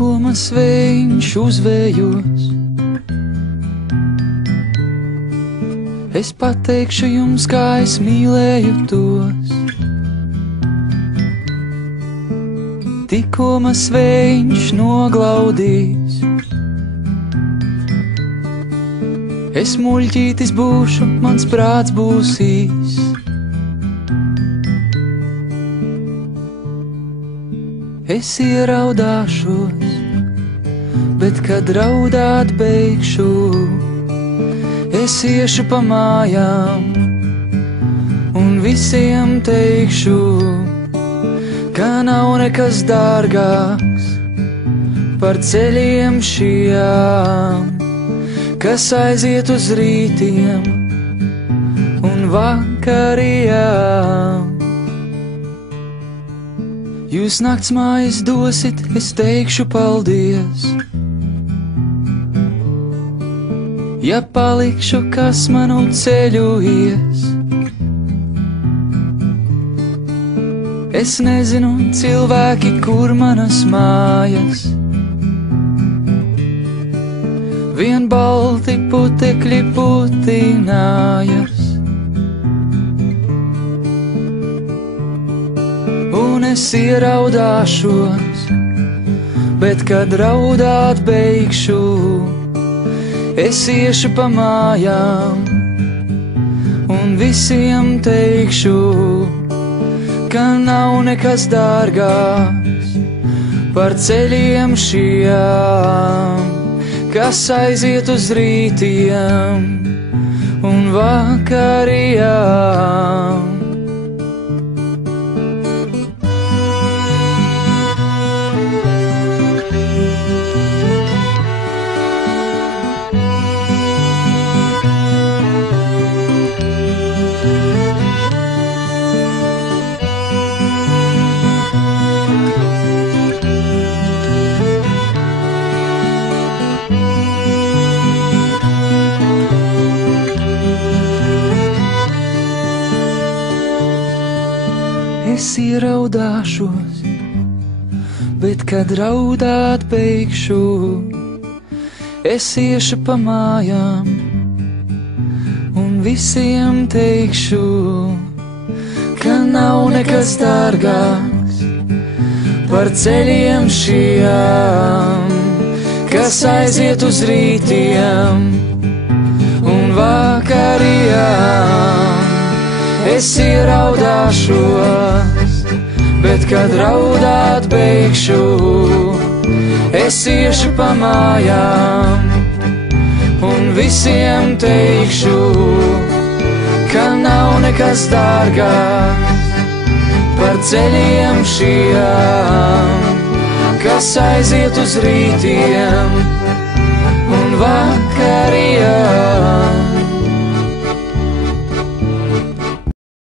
tikko maz viņš uzvējos. Es pateikšu jums, kā es mīlēju tos. Tikko maz viņš noglaudīs. Es muļķītis būšu, mans prāts būs īs. Es ieraudāšos, bet kad raudāt beigšu, es iešu pa mājām un visiem teikšu, ka nav nekas dārgāks par ceļiem šiem, kas aiziet uz rītiem un vakarījām. Jūs naktsmājas dosit, es teikšu paldies. Ja palikšu, kas manu ceļu ies. Es nezinu, cilvēki, kur manas mājas. Vien balti putekļi putinājās. Un es ieraudāšos, bet kad raudāt beigšu, es iešu pa mājām un visiem teikšu, ka nav nekas dārgāks par ceļiem šiem, kas aiziet uz rītiem un vakarījām. Es ieraudāšos, bet kad raudāt beigšu, es iešu pa mājām un visiem teikšu, ka nav nekas dārgāks par ceļiem šiem, kas aiziet uz rītiem un vakarījām. Es ieraudāšos, bet kad raudāt beigšu, es iešu pa mājām un visiem teikšu, ka nav nekas dārgāks par ceļiem šiem, kas aiziet uz rītiem un vakarījām.